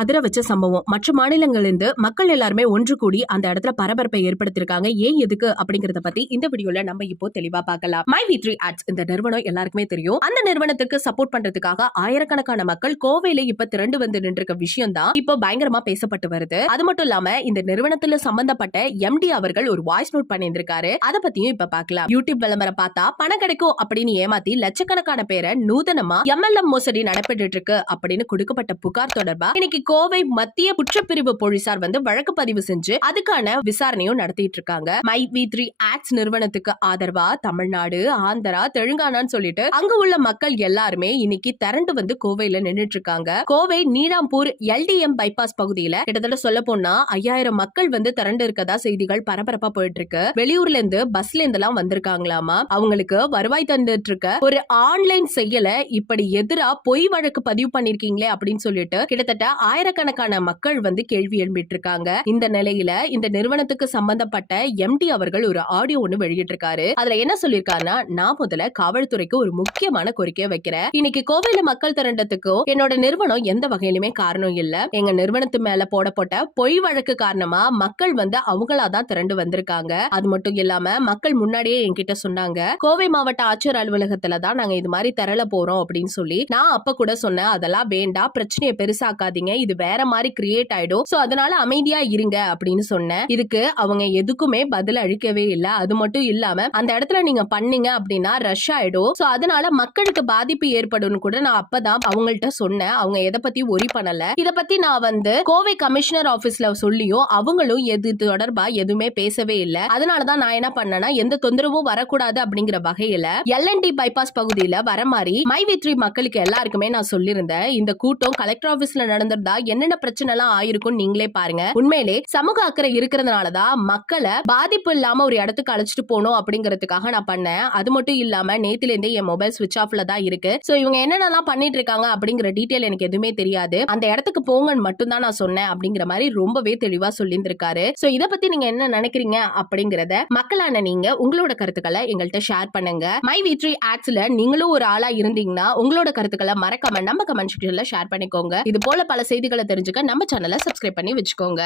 அதிர வச்ச சம்பவம். மற்ற மாநிலங்களிலிருந்து மக்கள் எல்லாருமே ஒன்று கூடி அந்த இடத்துல பரபரப்பை ஏற்படுத்திருக்காங்க ஏன் எதுக்கு அப்படிங்கறத பத்தி இந்த வீடியோல நம்ம இப்போ தெளிவா பார்க்கலாம். மை வி த்ரீ ஆட்ஸ் இந்த நிறுவனம் எல்லாருக்குமே தெரியும். அந்த நிறுவனத்துக்கு சப்போர்ட் பண்றதுக்காக ஆயிரக்கணக்கான மக்கள் கோவையில இப்ப திரண்டு வந்து நின்றுக்க விஷயம் தான் இப்போ பயங்கரமா பேசப்பட்டு வருது. அது மட்டும் இல்லாம இந்த நிறுவனத்துல சம்பந்தப்பட்ட எம்டி அவர்கள் ஒரு வாய்ஸ் நோட் பண்ணியிருந்திருக்காரு. அதை பத்தியும் இப்ப பார்க்கலாம். யூடியூப் விளம்பரம் பார்த்தா பணம் கிடைக்கும் அப்படின்னு ஏமாத்தி லட்சக்கணக்கான பேரை நூதனமா எம்எல்எம் மோசடி நடைபெற்று இருக்கு அப்படின்னு கொடுக்கப்பட்ட புகார் தொடர்பா இன்னைக்கு கோவை மத்திய குற்றப்பிரிவு போலீசார் வந்து வழக்கு பதிவு செஞ்சு அதுக்கான விசாரணையும் நடத்திட்டு இருக்காங்க. மை வி த்ரீ ஆக்ட்ஸ் நிறுவனத்துக்கு ஆதரவா தமிழ்நாடு ஆந்திரா தெலுங்கானான்னு சொல்லிட்டு அங்க உள்ள மக்கள் எல்லாருமே இன்னைக்கு திரண்டு வந்து கோவையில நின்றுட்டு இருக்காங்க. கோவை நீடாம்பூர் எல்டிஎம் பைபாஸ் பகுதியில கிட்டத்தட்ட சொல்ல போனா ஐயாயிரம் மக்கள் வந்து திரண்டு இருக்கதா செய்திகள் பரபரப்பா போயிட்டு இருக்கு. வெளியூர்ல இருந்து பஸ்ல இருந்து எல்லாம் வந்திருக்காங்களாமா? அவங்களுக்கு வருவாய் தந்துட்டு இருக்க ஒரு ஆன்லைன் செயல இப்படி எதிரா பொய் வழக்கு பதிவு பண்ணிருக்கீங்களே அப்படின்னு சொல்லிட்டு கிட்டத்தட்ட ஆயிரக்கணக்கான மக்கள் வந்து கேள்வி எழுப்பிட்டு இருக்காங்க இந்த நிலையில இந்த நிறுவனத்துக்கு சம்பந்தப்பட்ட எம்டி அவர்கள் ஒரு ஆடியோ ஒண்ணு வெளியிட்டிருக்காரு. அதுல என்ன சொல்லியிருக்காருன்னா நான் முதல்ல காவல்துறைக்கு ஒரு முக்கியமான கோரிக்கையை வைக்கிறேன். இன்னைக்கு கோவையில மக்கள் திரண்டத்துக்கும் என்னோட நிறுவனம் எந்த வகையிலுமே காரணம் இல்ல. எங்க நிறுவனத்து மேல போடப்பட்ட பொய் வழக்கு காரணமா மக்கள் வந்து அவங்களாதான் திரண்டு வந்திருக்காங்க. அது மட்டும் இல்லாம மக்கள் முன்னாடியே என்கிட்ட சொன்னாங்க கோவை மாவட்ட ஆட்சியர் அலுவலகத்துல தான் நாங்க இது மாதிரி திரள போறோம் அப்படின்னு சொல்லி. நான் அப்ப கூட சொன்னேன் அதெல்லாம் வேண்டாம் பிரச்சனையை பெருசாக்காதீங்க. இது வேற மாதிரி கிரியேட் ஆயிடும். சோ அதனால அமைதியா இருங்க அப்படின்னு சொன்னேன். இதுக்கு அவங்க எதுக்குமே பதில் அளிக்கவே இல்ல. அது மட்டும் இல்லாம அந்த இடத்துல நீங்க பண்ணீங்க அப்படின்னா ரஷ் ஆயிடும். சோ அதனால மக்களுக்கு பாதிப்பு ஏற்படும் கூட நான் அப்பதான் அவங்கள்ட்ட சொன்னேன். அவங்க எதை பத்தி ஒரி பண்ணல. இத பத்தி நான் வந்து கோவை கமிஷனர் ஆபீஸ்ல சொல்லியும் அவங்களும் எது தொடர்பா எதுவுமே பேசவே இல்ல. அதனாலதான் நான் என்ன பண்ணேன்னா எந்த தொந்தரவும் வரக்கூடாது அப்படிங்கிற வகையில எல்என்டி பைபாஸ் பகுதியில வர மாதிரி மை வித்ரி மக்களுக்கு எல்லாருக்குமே நான் சொல்லியிருந்தேன். இந்த கூட்டம் கலெக்டர் ஆபீஸ்ல நடந்த வந்திருந்தா என்னென்ன பிரச்சனை எல்லாம் ஆயிருக்கும் நீங்களே பாருங்க. உண்மையிலே சமூக அக்கறை இருக்கிறதுனாலதான் மக்களை பாதிப்பு இல்லாம ஒரு இடத்துக்கு அழைச்சிட்டு போகணும் அப்படிங்கறதுக்காக நான் பண்ணேன். அது மட்டும் இல்லாம நேத்துல இருந்தே என் மொபைல் சுவிச் ஆஃப்ல தான் இருக்கு. சோ இவங்க என்னென்னலாம் பண்ணிட்டு இருக்காங்க அப்படிங்கிற டீட்டெயில் எனக்கு எதுவுமே தெரியாது. அந்த இடத்துக்கு போங்கன்னு மட்டும் தான் நான் சொன்னேன் அப்படிங்கிற மாதிரி ரொம்பவே தெளிவா சொல்லியிருந்திருக்காரு. சோ இத பத்தி நீங்க என்ன நினைக்கிறீங்க அப்படிங்கறத மக்களான நீங்க உங்களோட கருத்துக்களை எங்கள்கிட்ட ஷேர் பண்ணுங்க. மை வீட்ரி ஆட்ஸ்ல நீங்களும் ஒரு ஆளா இருந்தீங்கன்னா உங்களோட கருத்துக்களை மறக்காம நம்ம கமெண்ட் செக்ஷன்ல ஷேர் பண்ணிக்கோங்க. இது போல பல செய்திகளை தெரிஞ்சுக்க நம்ம சேனலை சப்ஸ்கிரைப் பண்ணி வச்சுக்கோங்க.